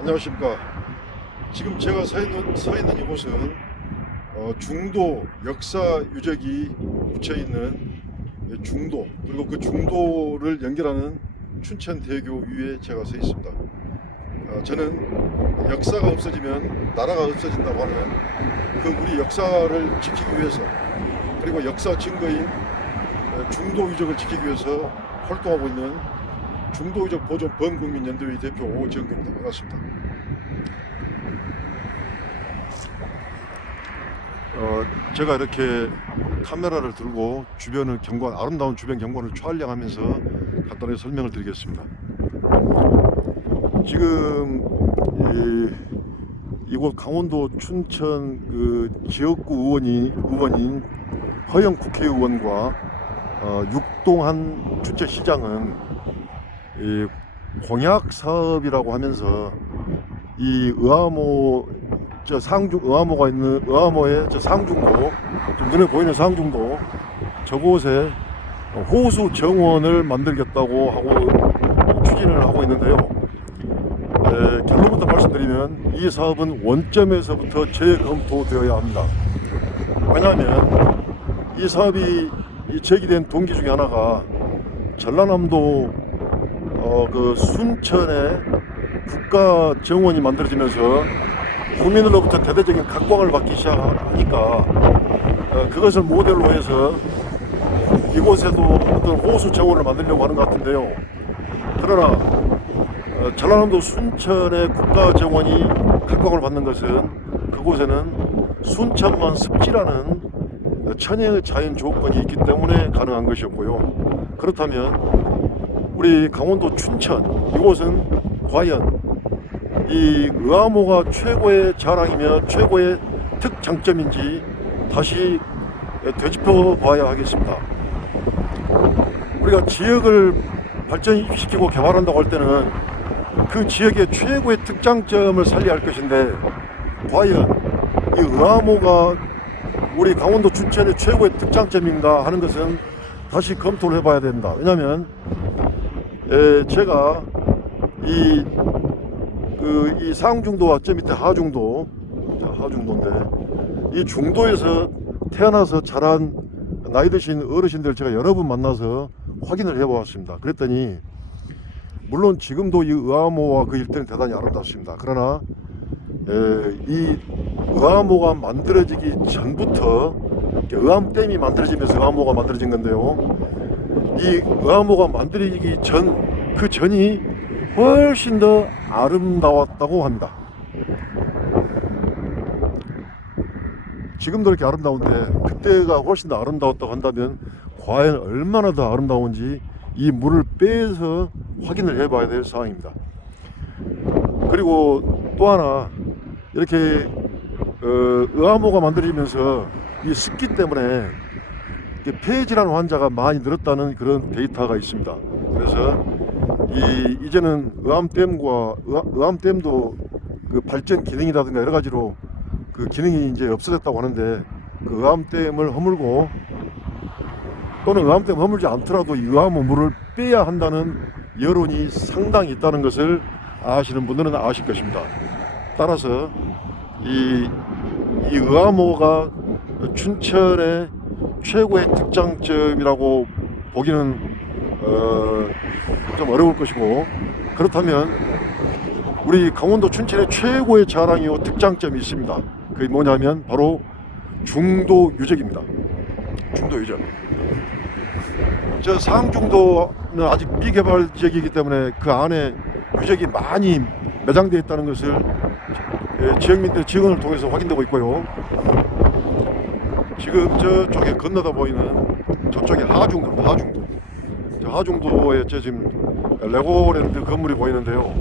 안녕하십니까. 지금 제가 서 있는 이곳은 중도 역사 유적이 붙여 있는 중도, 그리고 그 중도를 연결하는 춘천대교 위에 제가 서 있습니다. 저는 역사가 없어지면 나라가 없어진다고 하는 그 우리 역사를 지키기 위해서, 그리고 역사 증거인 중도 유적을 지키기 위해서 활동하고 있는 중도유적 보존 범국민연대회 대표 오정규입니다. 반갑습니다. 제가 이렇게 카메라를 들고 주변을 아름다운 주변 경관을 촬영하면서 간단하게 설명을 드리겠습니다. 지금 이곳 강원도 춘천 지역구 의원인 허영 국회의원과 육동한 춘천시장은 이 공약 사업이라고 하면서 이 의암호가 있는 의암호의 상중도, 좀 눈에 보이는 상중도, 저곳에 호수 정원을 만들겠다고 하고 추진을 하고 있는데요. 결론부터 말씀드리면 이 사업은 원점에서부터 재검토되어야 합니다. 왜냐하면 이 사업이 제기된 동기 중에 하나가 전라남도 순천에 국가 정원이 만들어지면서 국민들로부터 대대적인 각광을 받기 시작하니까 그것을 모델로 해서 이곳에도 어떤 호수 정원을 만들려고 하는 것 같은데요. 그러나 전라남도 순천의 국가 정원이 각광을 받는 것은 그곳에는 순천만 습지라는 천혜의 자연 조건이 있기 때문에 가능한 것이었고요. 그렇다면 우리 강원도 춘천 이곳은 과연 이 의암호가 최고의 자랑이며 최고의 특장점인지 다시 되짚어 봐야 하겠습니다. 우리가 지역을 발전시키고 개발한다고 할 때는 그 지역의 최고의 특장점을 살려야 할 것인데, 과연 이 의암호가 우리 강원도 춘천의 최고의 특장점인가 하는 것은 다시 검토를 해봐야 된다. 왜냐하면 제가 이 상중도와 저 밑에 하중도인데, 이 중도에서 태어나서 자란 나이 드신 어르신들 제가 여러 분 만나서 확인을 해보았습니다. 그랬더니 물론 지금도 이 의암호와 그 일대는 대단히 아름답습니다. 그러나 이 의암호가 만들어지기 전부터, 의암댐이 만들어지면서 의암호가 만들어진 건데요, 이 의암호가 만들어지기 전 그 전이 훨씬 더 아름다웠다고 합니다. 지금도 이렇게 아름다운데 그때가 훨씬 더 아름다웠다고 한다면 과연 얼마나 더 아름다운지 이 물을 빼서 확인을 해봐야 될 상황입니다. 그리고 또 하나, 이렇게 의암호가 만들어지면서 이 습기 때문에 폐질환 환자가 많이 늘었다는 그런 데이터가 있습니다. 그래서 이제는 의암댐도 그 발전 기능이라든가 여러 가지로 그 기능이 이제 없어졌다고 하는데, 그 의암댐을 허물고, 또는 의암댐 허물지 않더라도 이 의암호 물을 빼야 한다는 여론이 상당히 있다는 것을 아시는 분들은 아실 것입니다. 따라서 이 의암호가 춘천의 최고의 특장점이라고 보기는 좀 어려울 것이고, 그렇다면 우리 강원도 춘천의 최고의 자랑이요 특장점이 있습니다. 그게 뭐냐면 바로 중도 유적입니다. 중도 유적. 저 상중도는 아직 미개발 지역이기 때문에 그 안에 유적이 많이 매장되어 있다는 것을 지역민들의 증언을 통해서 확인되고 있고요. 지금 저쪽에 건너다 보이는 저쪽에 하중도입니다. 하중도에 지금 레고랜드 건물이 보이는데요.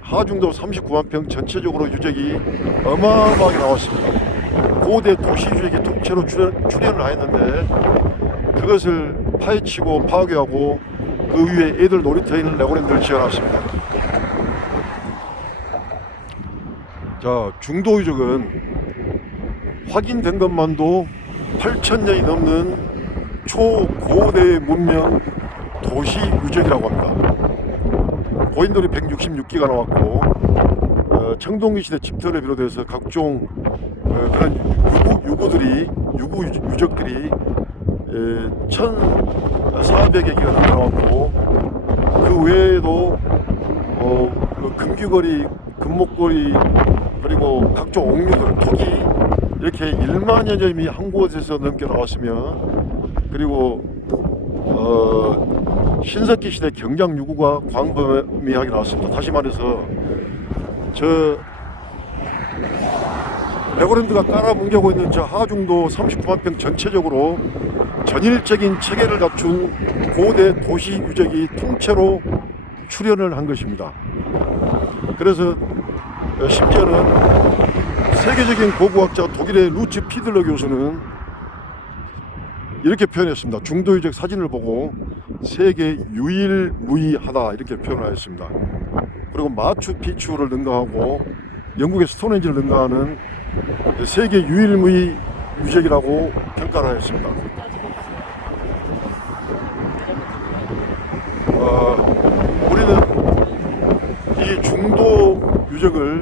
하중도 39만 평 전체적으로 유적이 어마어마하게 나왔습니다. 고대 도시 유적이 통째로 출현을 하였는데, 그것을 파헤치고 파괴하고 그 위에 애들 놀이터 있는 레고랜드를 지어놨습니다. 자, 중도 유적은 확인된 것만도 8,000년이 넘는 초고대 문명 도시 유적이라고 합니다. 고인돌이 166기가 나왔고 청동기 시대 집터를 비롯해서 각종 그런 유구 유적들이 1,400여 개가 나왔고, 그 외에도 금귀거리, 금목걸이, 그리고 각종 옥류들, 토기 이렇게 1만여 점이 한 곳에서 넘게 나왔으며, 그리고 신석기 시대 경장 유구가 광범위하게 나왔습니다. 다시 말해서 저 레고랜드가 깔아뭉개고 있는 저 하중도 39만 평 전체적으로 전일적인 체계를 갖춘 고대 도시 유적이 통째로 출현을 한 것입니다. 그래서 심지어는 세계적인 고고학자 독일의 루츠 피들러 교수는 이렇게 표현했습니다. 중도 유적 사진을 보고 세계 유일무이하다 이렇게 표현하였습니다. 그리고 마추픽추를 능가하고 영국의 스톤헨지를 능가하는 세계 유일무이 유적이라고 평가를 하였습니다. 우리는 이 중도 유적을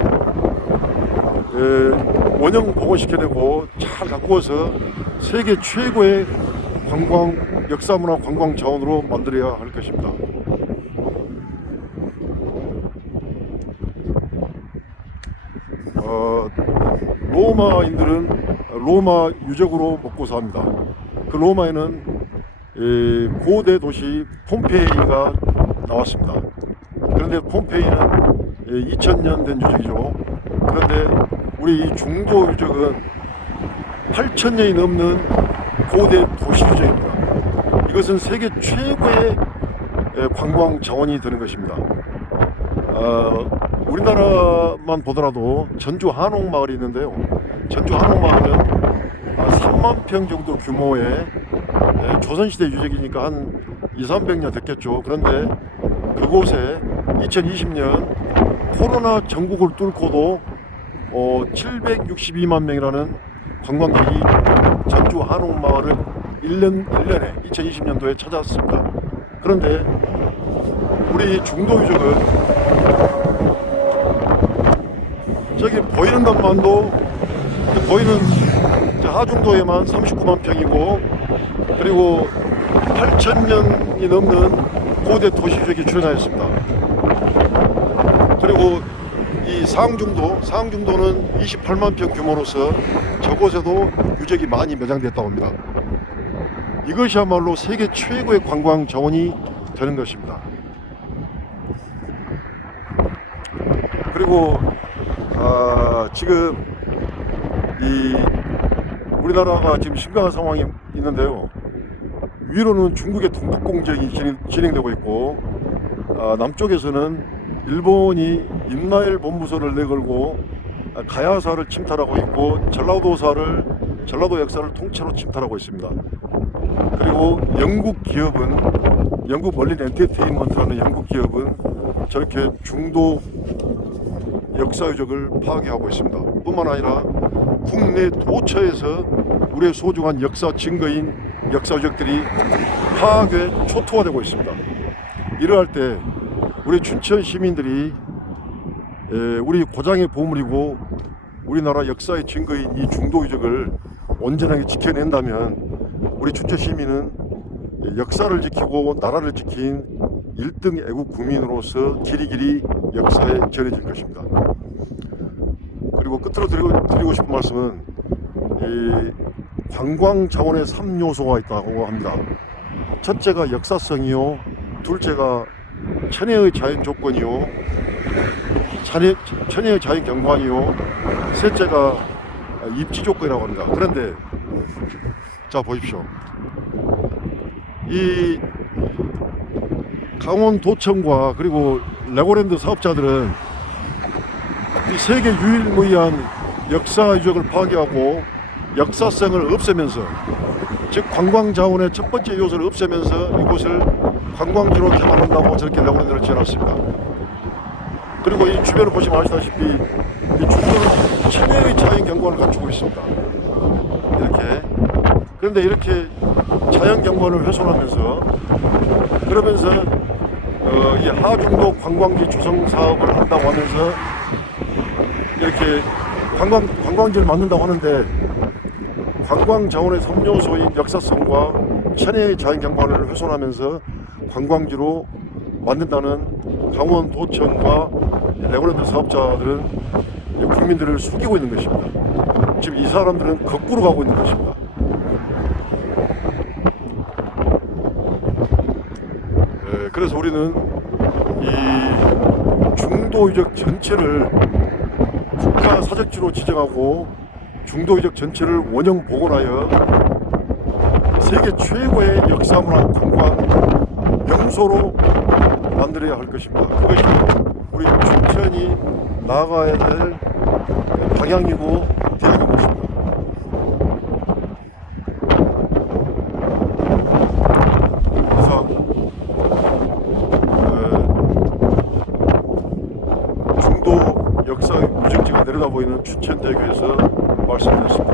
원형 복원시켜내고 잘 가꾸어서 세계 최고의 역사문화 관광 자원으로 만들어야 할 것입니다. 로마인들은 로마 유적으로 먹고 삽니다. 그 로마에는 고대 도시 폼페이가 나왔습니다. 그런데 폼페이는 2000년 된 유적이죠. 그런데 우리 이 중도 유적은 8,000년이 넘는 고대 도시 유적입니다. 이것은 세계 최고의 관광 자원이 되는 것입니다. 우리나라만 보더라도 전주 한옥마을이 있는데요. 전주 한옥마을은 3만 평 정도 규모의 조선시대 유적이니까 한 200~300년 됐겠죠. 그런데 그곳에 2020년 코로나 전국을 뚫고도 762만 명이라는 관광객이 전주 한옥마을을 1년에 2020년도에 찾았습니다. 그런데 우리 중도 유적은 저기 보이는 것만도 보이는 하중도에만 39만 평이고, 그리고 8,000년이 넘는 고대 도시유적이 출현하였습니다. 그리고 이 상중도는 28만 평 규모로서 저곳에도 유적이 많이 매장됐다고 합니다. 이것이야말로 세계 최고의 관광 자원이 되는 것입니다. 그리고 지금 이 우리나라가 지금 심각한 상황이 있는데요. 위로는 중국의 동북 공정이 진행되고 있고, 남쪽에서는 일본이 임나엘 본부서를 내걸고 가야사를 침탈하고 있고, 전라도 역사를 통째로 침탈하고 있습니다. 그리고 영국 멀린 엔터테인먼트라는 영국 기업은 저렇게 중도 역사 유적을 파괴하고 있습니다. 뿐만 아니라 국내 도처에서 우리의 소중한 역사 증거인 역사 유적들이 파괴 초토화되고 있습니다. 이러할 때 우리 춘천 시민들이 우리 고장의 보물이고 우리나라 역사의 증거인 이 중도 유적을 온전하게 지켜낸다면 우리 춘천 시민은 역사를 지키고 나라를 지킨 1등 애국 국민으로서 길이길이 역사에 전해질 것입니다. 그리고 끝으로 드리고 싶은 말씀은 이 관광 자원의 3요소가 있다고 합니다. 첫째가 역사성이요, 둘째가 천혜의 자연 조건이요, 천혜의 자연 경관이요, 셋째가 입지 조건이라고 합니다. 그런데 자 보십시오. 이 강원도청과 그리고 레고랜드 사업자들은 이 세계 유일무이한 역사 유적을 파괴하고 역사성을 없애면서, 즉 관광 자원의 첫 번째 요소를 없애면서 이곳을 관광지로 개발한다고 저렇게 레고랜드를 지어놨습니다. 그리고 이 주변을 보시면 아시다시피 이 중도는 천혜의 자연 경관을 갖추고 있습니다. 이렇게. 그런데 이렇게 자연경관을 훼손하면서 그러면서 이 하중도 관광지 조성 사업을 한다고 하면서 이렇게 관광지를 만든다고 하는데 관광 자원의 3요소인 역사성과 천혜의 자연경관을 훼손하면서 관광지로 만든다는 강원도청과 레고랜드 사업자들은 국민들을 속이고 있는 것입니다. 지금 이 사람들은 거꾸로 가고 있는 것입니다. 그래서 우리는 이 중도 유적 전체를 국가 사적지로 지정하고 중도 유적 전체를 원형 복원하여 세계 최고의 역사문화 관광 명소로 만들어야 할 것입니다. 그것이 우리 춘천이 나아가야 될 방향이고 대안인 것입니다. 이상 중도 역사 유적지가 내려다 보이는 춘천대교에서 말씀드렸습니다.